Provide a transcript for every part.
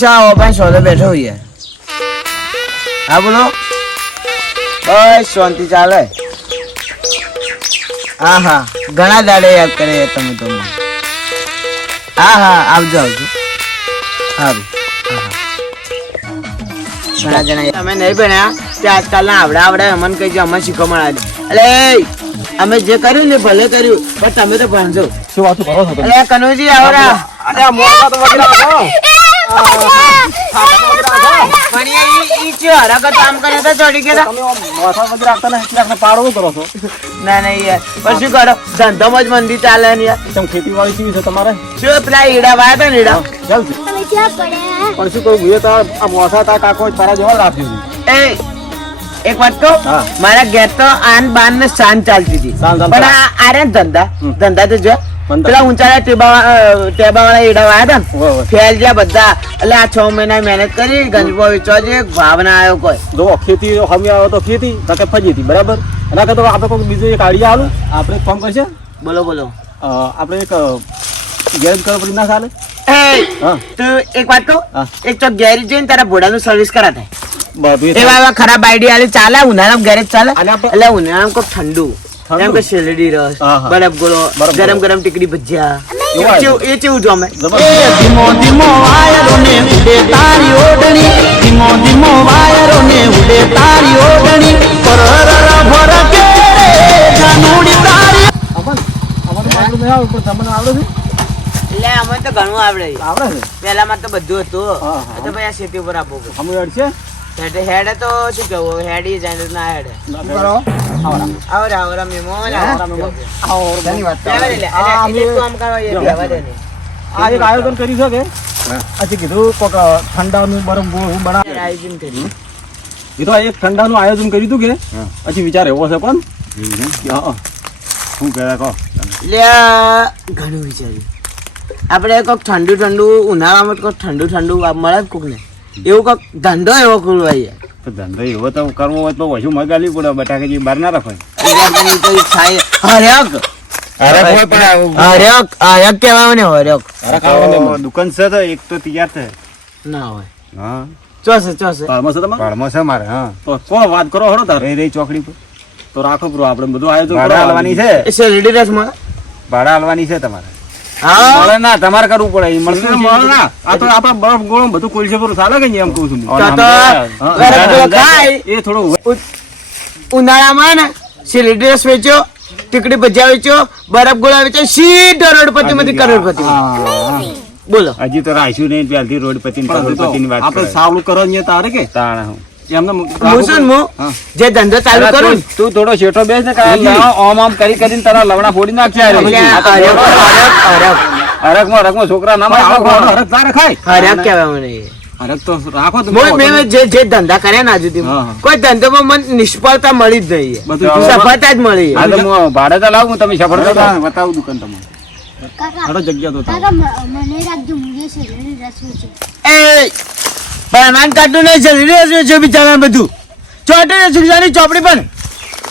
બસ ભાઈ સોદે બેઠો હોઈએ. હા બોલો. બસ શાંતિ ચાલે. હા હા. ઘણા દાડે યાદ કરે તમે તો હા હા આવજો આવજો. સારું. ઘણા જણા અમે નહીં ભણ્યા? તે આજકાલના આવડા આવડા અમને કઈ છે અમને શીખવા મળે અરે અમે જે કર્યું ને ભલે કર્યું પણ તમે તો ભણજો. શું વાત કરો છો અરે કનુજી આવરા અરે મોટા તો વગેરે. પણ ઈ ઈ ચો હરકત આમ કરે તો ચડી ગયા તમે આમ મોટા રાખતા નહીં, એટલે પાડો કરો છો? ના ના યાર પણ શું કરો? ધંધામાં જ મંદી ચાલે ને યાર. ખેતીવાડી કેવી છે તમારે? શું પેલા ઈડા વાયા હતા ને ઈડા? પણ શું કહું તો આ મોસા તા કાકો તારા જેવા રાખ્યું એ એક વાત કહું? મારા ઘેર તો આન બાન ને શાન ચાલતી હતી. પણ આ આ રહ્યા ને ધંધા. ધંધા તો જો. પેલા ઊંચા ટેબા ટેબા વાળા ઈડા વાયા હતા. ફેલ ગયા બધા. એટલે આ છ મહિના મહેનત કરી ગંજબો વેચવા જે ભાવના આવ્યો કોઈ. જો ખેતી હમી આવ્યો તો ખેતી નકે ફજી હતી બરાબર? એના કરતા આપણે કોઈ બીજું એક આઈડિયા આલું. આપણે એક કામ કરશે. બોલો બોલો. આપણે એક ગેરેજ કરવા પડી ના ચાલે? તું એક વાત કહું? એક તો ગેરેજ જઈને તારા ઘોડાનું સર્વિસ કરાતા. એવા ખરાબ આઈડિયા આલી ચાલે ઉનાળામાં ઘરે ચાલે. એટલે ઉનાળામાં કોક ઠંડુ? એમ કે શેલડી રસ. બરફ ગોળો ગરમ ગરમ ટીકડી ભજીયા. એ કેવું- જમે? એ ધીમો ધીમો વાયરો ને ઉડે તારી ઓડણી ધીમો ધીમો વાયરો ને ઉડે તારી ઓઢણી. પરરર ભર કે જાનુડી તારી અમન અમન આટલું નહીં આવે પણ તમને આવડે છે? એટલે અમે તો ઘણું આવડે. આવડે છે? પહેલામાં તો બધું હતું. તો ભાઈ આ ખેતી ઉપર આપો અમે છે હેડે હેડે તો શું કેવું હેડી જાય ના હેડે. આવડા આવરે. આવરે આવરા આવરે. મેમો. આવો, વાત એટલે આ એટલે કામ કરવા એ રહેવા આ એક આયોજન કર્યું છે કે આજે કીધું કોક ઠંડાનું ગોળ હું બનાવે. આયોજન કર્યું એ તો એક ઠંડાનું આયોજન કર્યું હતું કે? પછી વિચાર એવો છે પણ? હા શું કહેવાય કહો. એટલે આ ઘણું વિચાર્યું. આપણે કોક ઠંડુ ઠંડુ ઉનાળામાં કોક ઠંડુ ઠંડુ આ મળે કોક ને એવું કંઈક ધંધો એવો ખોલવાય ધંધો એવો તો કરવો હોય તો ઓછું મગાવી પડે બટાકાજી બહાર ના રખાય. કહેવાય દુકાન છે તો એક તો તૈયાર છે ના હોય. હા. ચોસે ચોસે. છે તમારે? છે મારે હા. તો કો વાત કરો હળો તારે? રહી ચોકડી પર. તો રાખો બ્રો આપણે બધું આયોજન ભાડા કરો. હાલવાની છે? રેડી રસ ભાડા હાલવાની છે તમારે. મળે ના તમારે કરવું પડે મળશે મળશે મળે ના. આ તો આપણે બરફ ગોળો બધું કોલસે પર ચાલે કે એમ કહું છું એ થોડું ઉનાળામાં ને સિલી ડ્રેસ વેચ્યો ટીકડી ભજીયા વેચ્યો બરફ ગોળા વેચો સીધો રોડપતિ માંથી કરોડપતિ. બોલો. હજી તો રાખ્યું નહીં ત્યારથી રોડપતિ ની વાત આપણે સાવલું કરો ને તારે કે? તાણે હું. એમને ને. જે ધંધો ચાલુ કરું તું- થોડો શેઠો બેસ ને ઓમ ઓમ કરી કરીને તારા લવણા ફોડી નાખશે હારે. ને આ તો હર્યક મોટો હર્યક હરકમાં હરકમાં છોકરા ના પણ મારવા આપણો ખોડો. હરખ તારે ખાય હર્યક કહેવાય મને એ. તો રાખો મેં મેં જે જે ધંધા કર્યા ના જુદી. કોઈ ધંધામાં મને નિષ્ફળતા મળી જ નહીં. સફળતા જ મળી. હા તો હું ભાડે તો લાવું તમે સફળતા બતાવું દુકાન તમને જગ્યા તો મને રાખજો મુજે શેરડી રસ છે એ ભણવાન કાઢું નહીં જરૂરી હશે છે બિચારા બધું. ચોટી શિક્ષાની ચોપડી પણ.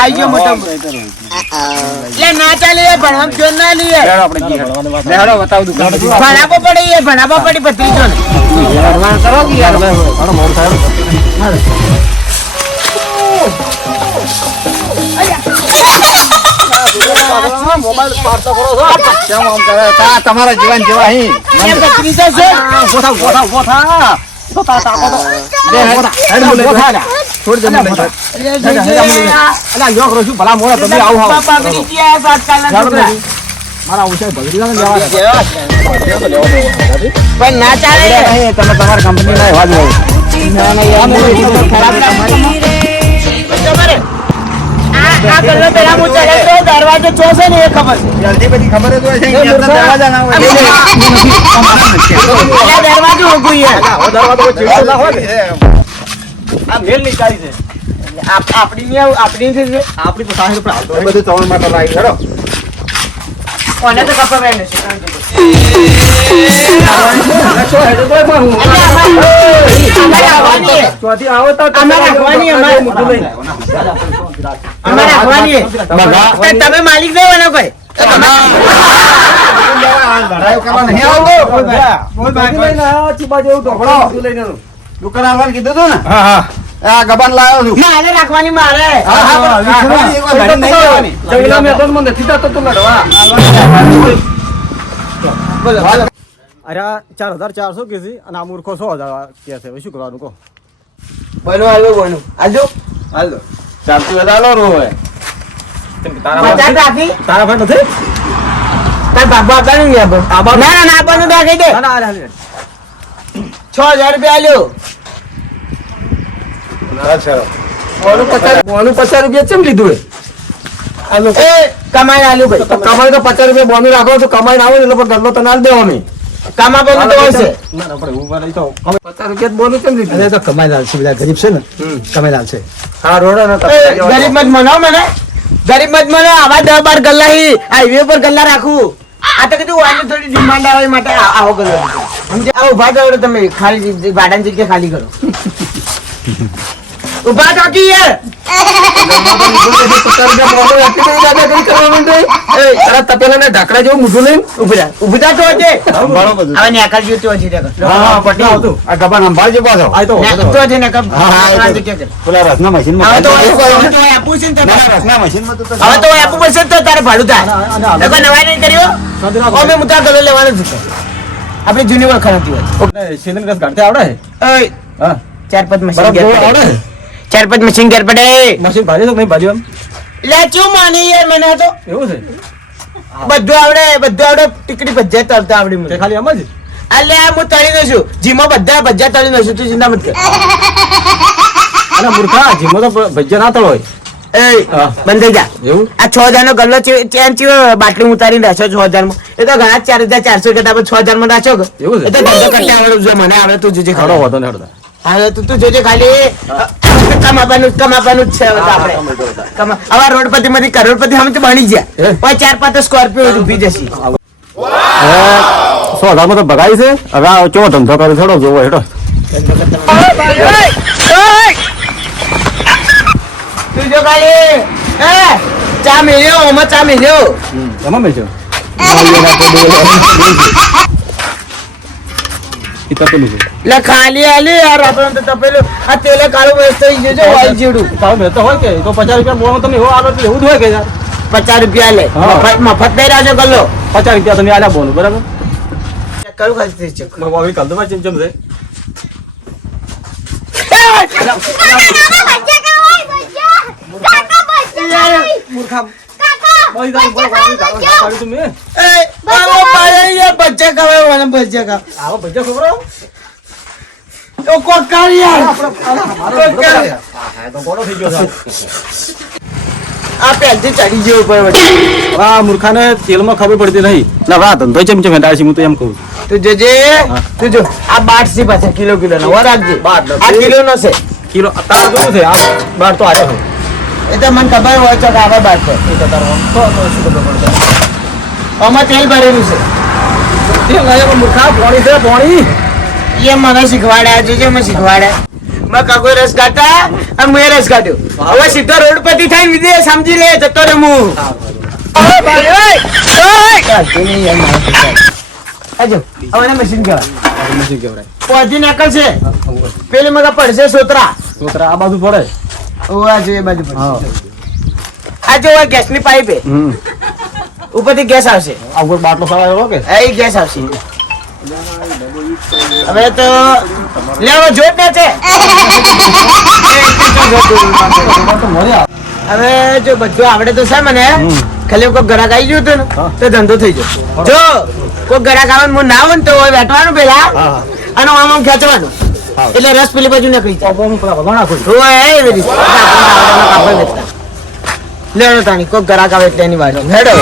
આવી ગયો મોટો એટલે ના ચાલે એ ભણવા જો ના લઈએ. લેડો બતાવું દુકાન ભણાવો પડે એ ભણાવો પડી જો ને કરો કે યાર મોર કરે? તા તમારા જીવન જેવા અહીં એ ભત્રીજો છે. તમે તમારા. મારા પણ ના ચાલે તમે કંપની ના એવા જ હોય ખરાબ આ આ ગલ્લો પેલા હું ચડે તો દરવાજો ચોસે ને એ ખબર જલ્દી બધી ખબર જ હોય છે કે દરવાજા ના હોય. દરવાજો ઊભું છે. દરવાજો કોઈ ના હોય આ મેલની છે આપણી ની આપણી છે. આપણી તો સાહેબ પર હાલતો બધું ત્રણ માટે લાવી હેડો. કોને તો કપા બેન છે અમારે આવવાની છે. ચોથી આવો તો અમારે રાખવાની, અમારે. અમારે રાખવાની તમે માલિક નહીં બનો કોઈ. દુકાન આવવાનું કીધું તું ને? હા હા. આ ગબાન લાવ્યો છું. રાખવાની મારે. અરે ચાર હજાર ચારસો કે છે અને આ મૂર્ખો સો હજાર કે છે. શું કરવાનું કહો? બનો હાલો બનો આજો હાલ. દો. ચાલતું તો રો હોય. તારા ભાઈ નથી? તાર બાપા આપતા નહીં આપવાનું. ના ના ના આપવાનું દે. ના, હાલે, હાલે. છ હજાર રૂપિયા આલ્યો. બોનું પચાસ રૂપિયા ચેમ લીધું એ? એ કમાઈ આલ્યું ભાઈ. કમાઈ તો પચાસ રૂપિયા બોનું રાખો તો કમાઈ ના આવે એટલે ગલ્લો તો ના દેવો અમે કામા બોલું તો આવશે. ના, ના, ઊભા રહી તો. પચાસ રૂપિયા બોલું કેમ લીધું તો કમાઈલાલ છે બધા ગરીબ છે ને. કમાઈલાલ છે. હા રોડો ને ગરીબ મત મનાવ મને. ગરીબ મત મને આવા દસ બાર ગલ્લા હી. હાઈવે પર ગલ્લા રાખું. આ તો કીધું આને થોડી ડિમાન્ડ આવે માટે આવો ગલ્લો. સમજે? આ ઊભા જાવ તમે ખાલી ભાડાની જગ્યા ખાલી કરો. ઊભા થો કી યાર પચાસ રૂપિયા બોનું આપી દઉં, દાદાગીરી કરવા માંડે. એ, તારા જેવું મોઢું લઈને ઊભી થા તો છે હવે નેકળ જ્યું તો હા, હા, પટી આ ગબાન સંભાળજે પાછો. આ તો તો હજી નેકળ. હા, હા, એ તો- આ જગ્યા કર. પેલા રસના મશીનમાં. હવે તો કાઢી દે. હવે તો આપવું છે ને ના, તમારે. ના, રસના મશીનમાં તો તો હવે તો આપવું પડશે તો તારે ભાડું થાય. નકર નવાઈ નહીં કર્યો અમે મુદ્દા ગલો લેવાનો છે. આપણે જૂની હતી શેલીને આવડે? હા. ચાર પાંચ મશીન આવડે? ચાર પાંચ મશીન ઘેર પડે. મશીન ભાજે તો નહીં ભાજી એમ લે ચું માની યાર મને તો. એવું છે? બધું આવડે બધું આવડે. ટીકડી ભજ્જા તળતા આવડે મને. ખાલી એમ જ? અલે હું તળી દઈશું જીમાં બધા ભજ્જા તળી છું. તું ચિંતા મત કર. અરે મૂર્ખા જીમો તો ભજીયા ના તળો હોય. એ. બંધ થઈ જા. એવું? આ છ હજાર નો ગલ્લો ચેન ચેવો બાટલી ઉતારીને રાખ્યો છ હજારમાં. એ તો ઘણા ચાર હજાર ચારસો કરતા છ હજારમાં રાખ્યો એવું છે? એ તો ધંધો કરતા આવડે મને આવડે તું જે ખરો હોતો ને હવે તું તું જોજે ખાલી કમાવાનું કમાવાનું જ છે આપણે કમા હવે રોડપતિ માંથી કરોડપતિ અમે તો બની ગયા પછી ચાર પાંચ સ્કોર્પિયો ઊભી જશે સો હજારમાં તો ભગાઈ છે હવે ચો ધંધો કરે થોડો જોવો હેડો તું જો ખાલી હે ચા મેલ્યો ઓમાં ચા મેલ્યો એમાં મેં ઈ તપેલું છે. એટલે ખાલી આલી યાર આપણે તો તપેલું. આ તેલે કાળું વેસ્ટ થઈ ગયું છે વાઈ જેડું. તારો મેં તો હોય કે તો પચાસ રૂપિયા બોનો તમે એવો આવે તો એવું જ હોય કે યાર. પચાસ રૂપિયા લે. હા. મફત રહ્યો છો ગલ્લો. પચાસ રૂપિયા તમે આલ્યા બોલો બરાબર? કયું ખાલી થઈ છે હવે કાલ તો ચમ ચમ છે. એ આવો આવો તો તો ગોળો થઈ ગયો આ પહેલથી ચડી ગયો ઉપર વચ્ચે. આ મૂર્ખાને તેલમાં ખબર પડતી નહીં. ના ધંધો ચમ ચમ હેડાય છે હું તો એમ કહું તું જોજે તું જો આ બાટ છે પાછા કિલો કિલો નો વો રાખજે. બાટ નથી. આ કિલો નો છે. કિલો તારું શું છે આ બાર તો આવ્યો એ તો મને ખબર હોય તો આવા બાટ છે આમ તેલ ભરેલું છે એ મને શીખવાડ્યા જોજે મને શીખવાડ્યા મેં કાકો રસ કાઢતા અને મેં રસ કાઢ્યો હવે સીધો રોડ પરથી થઈને વિદેશ સમજી લે જતો રે હું મશીન નથી કેવડાય નીકળશે પેલી મગા પડશે સોતરા સોતરા આ બાજુ પડે ઓ જો એ બાજુ આ જો ગેસની પાઇપ. હે ઉપરથી ગેસ આવશે. આ ઉપર બાટલો સળાયો કે? આ ગેસ આવશે. હવે તો લેવો જોત ને છે. હવે જો બધું આવડે તો છે મને. ખાલી કોઈ ગ્રાહક આવી ગયું હતું ને તો ધંધો થઈ ગયો. જો કોઈ ગ્રાહક આવે હું ના હોય તો વેટવાનું પેલા. અને આમ આમ ખેંચવાનું. એટલે રસ પેલી બાજુ નીકળી કહી લેણો તાણી કોઈ ગ્રાહક આવે એટલે એની વાત હેડો.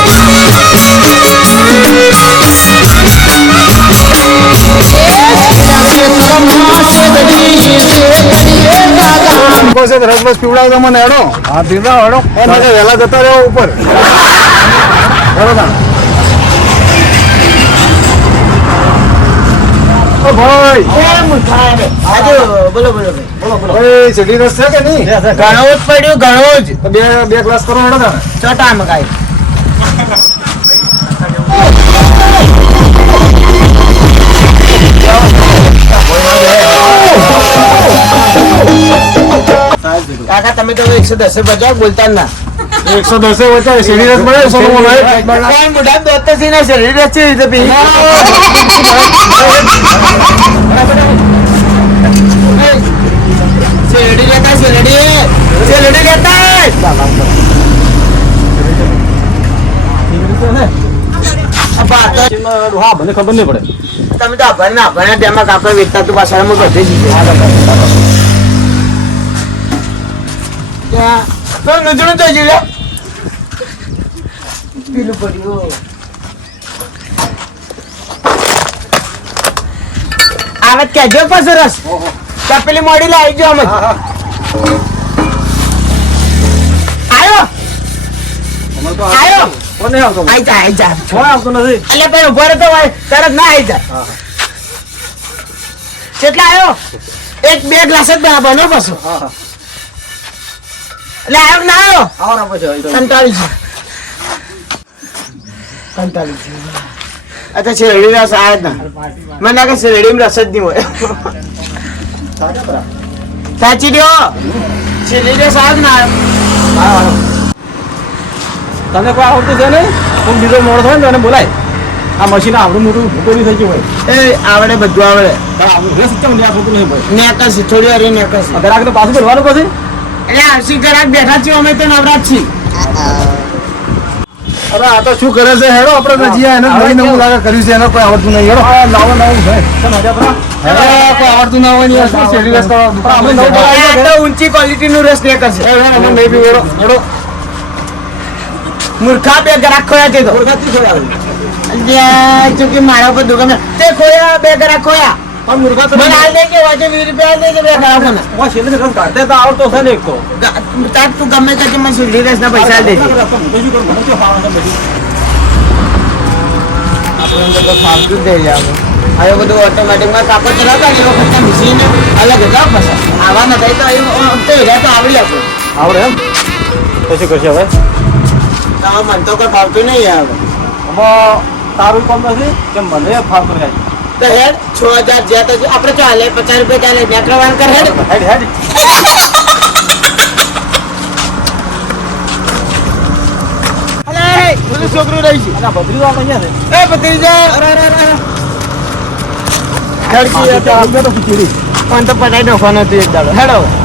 બસ રસ બસ પીવડાવતો મને હેડો. હા પીવડાવો હેડો. વહેલા જતા રહ્યો ઉપર. હેડો તાણ. હોય કેમ થાય આજે બોલો બોલો બોલો બોલો. ભાઈ ચડી રસ છે કે નહીં? ઘણો જ પડ્યો ઘણો જ. બે બે ગ્લાસ કરો હેડો તમે ચટા મગાઈ. કાકા તમે તો એકસો દસ રૂપિયા બોલતા ના. એકસો દસે વચ્ચે શેરડી રસ મળે સો નો મળે કોણ મોઢા દોત તો સીને શરીર રચી રીતે પી શેરડી લેતા શેરડી શેરડી ખબર નહીં પડે તમે તો ના અભણ તેમાં કાપડ વેચતા તું પાછળ હું બધે ત્યાં તો નુજણું તો જીલે પીલું પડ્યું આવે કેજો પાછો રસ પેલી મોડી લાવી જો. અમે આયો. આયો. કોને આવતો? આઈ જા આઈ જા. કોણ આવતો નથી. એટલે પણ ઊભો રહેતો હોય તરત ના આઈ જાય કેટલા આવ્યો એક બે ગ્લાસ જ પાછો એટલે આવ્યો ના આવ્યો આવો ને પછી કંટાળી છે અચ્છા શેરડી રસ આ જ ના મને લાગે શેરડીમાં રસ જ નહીં હોય. સાચી દો શેરડી રસ આ જ ના તને કોઈ આવડતું છે ને હું બીજો મોડો થાય ને તો બોલાય. આ મશીન આવડું મોટું ભૂકોડી થઈ ગયું હોય. એ આવડે બધું આવડે. પણ કેમ નહીં ભાઈ? નેકસ થોડી વાર નેકસ ગ્રાહક તો પાછું બોલવાનું પછી? એટલે આવશી ગરાક બેઠા છીએ અમે તો નવરાત છીએ. અરે આ તો શું કરે છે? હેડો આપણે નજી એને નવી નવું લાગે કર્યું છે એને કોઈ આવડતું નહીં. હેડો. લાવો લાવો ભાઈ. તમે મજા કરો? કોઈ આવડતું ના હોય ને શું શેરી રસ તો નવું તો ઊંચી ક્વોલિટી નું રસ નેકસ છે હેડો, અમે નહીં પીવું, હેડો, હેડો. મૂર્ખા બે ગ્રાહક ખોયા તે તો. મૂર્ખા છે ખોયા? અલ્યા, ચૂંકી મારા પર દુકાન તે ખોયા બે ગ્રાહક ખોયા. પણ મૂર્ખા તો મને હાલ દે કે વાજે વીસ રૂપિયા હાલ દે કે બે ગ્રાહકોને હું છેલ્લે રસ કાઢતે તો આવડતો છે ને એક તો ગા- તાર તું ગમે તે કે મને શેરડી રસ ના પૈસા દેજે બીજું કરું મને શું ખાવાનું છે બધું આપણે અંદર તો ફાલતું જ દઈ જાવ હવે બધું ઓટોમેટિકમાં કાપડ ચલાવતા ને એ વખતે મશીન અલગ હતા પાછા આવા ન થાય તો એ તો એરિયા તો આવડી આપણે આવડે એમ તો શું કરશે હવે તમારે મન તો કોઈ ફાવતું નહીં આવે આમાં તારું કામ નથી કે મને ફાવતું નહીં તો હેડ છ હજાર જ્યાં તો આપણે ચાલે પચાસ રૂપિયા ચાલે નેકરવાન કર હેડ. હેડ હેડ. છોકરું રહી છે તો આપણે અહીંયા છે. એ ભત્રીજા. અરે અરે ખડકી તો પટાઈ નાખવાનો હતો એક દાડો. હેડો.